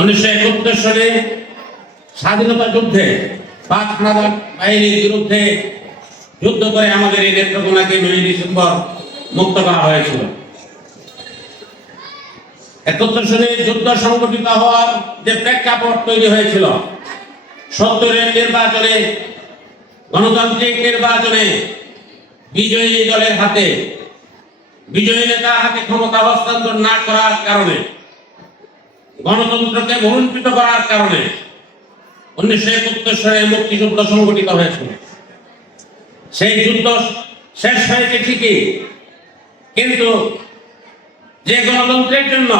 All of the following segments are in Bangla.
উনিশশো একাত্তর সালে স্বাধীনতা যুদ্ধে পাক হানাদার বাহিনীর বিরুদ্ধে যুদ্ধ করে আমাদের এই নেত্রকোনাকে নয় ডিসেম্বর মুক্ত করা হয়েছিল। একাত্তর সালে যুদ্ধ সংগঠিত হওয়ার যে প্রেক্ষাপট তৈরি হয়েছিল, সত্তরের নির্বাচনে, গণতান্ত্রিক নির্বাচনে বিজয়ী দলের হাতে, বিজয়ী নেতার হাতে ক্ষমতা হস্তান্তর না করার কারণে গণতন্ত্রকে বলুণ্ঠিত করার কারণে উনিশশো একাত্তর সালে মুক্তিযুদ্ধ সংগঠিত হয়েছিল। সেই যুদ্ধ শেষ হয়েছে ঠিকই, কিন্তু যে গণতন্ত্রের জন্য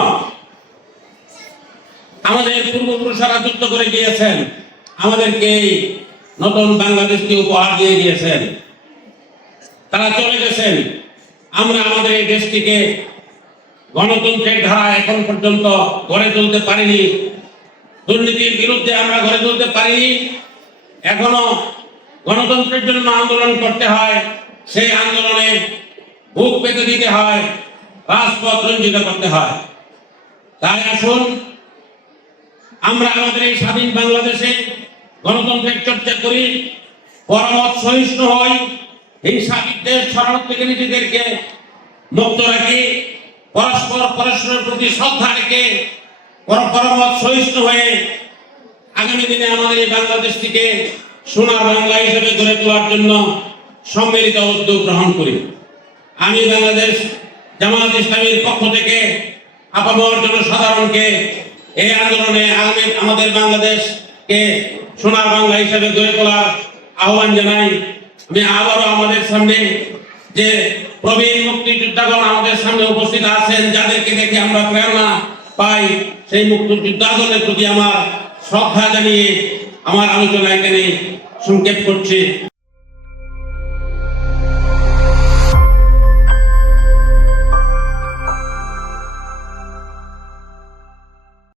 আমাদের পূর্বপুরুষরা যুদ্ধ করে গিয়েছেন, আমাদেরকে এই নতুন বাংলাদেশকে উপহার দিয়ে গিয়েছেন। তারা চলে গেছেন। আমরা আমাদের এই দেশটিকে গণতন্ত্রের ধারা এখন পর্যন্ত গড়ে তুলতে পারিনি। দুর্নীতির বিরুদ্ধে আমরা গড়ে তুলতে পারিনি। এখনও গণতন্ত্রের জন্য আন্দোলন করতে হয়, সেই আন্দোলনে বুক পেতে দিতে হয়, রাজপথ রঞ্জিত করতে হয়। তাই আসুন, আমরা আমাদের এই স্বাধীন বাংলাদেশে গণতন্ত্রের চর্চা করি, পরমত সহিষ্ণু হই হিংসা বিদ্বেষ ছড়ানোর থেকে নিজেদেরকে মুক্ত রাখি। পরস্পর পরস্পরের প্রতি শ্রদ্ধা রেখে পর- পরমত সহিষ্ণু হয়ে আগামী দিনে আমাদের এই বাংলাদেশটিকে সোনার বাংলা হিসেবে গড়ে তোলার জন্য সম্মিলিত উদ্যোগ গ্রহণ করি। আমি বাংলাদেশ জামাত ইসলামীর পক্ষ থেকে আপামর জনসাধারণকে এই আন্দোলনে আগামী আমাদের বাংলাদেশকে সোনার বাংলা হিসেবে গড়ে তোলার আহ্বান জানাই। আমি আবারও আমাদের সামনে যে প্রবীণ মুক্তিযোদ্ধাগণ আমাদের সামনে উপস্থিত আছেন, যাদেরকে দেখে আমরা প্রেরণা পাই, সেই মুক্তিযোদ্ধাগণের প্রতি আমার শ্রদ্ধা জানিয়ে আমার আলোচনা এখানে সংক্ষেপ করছি।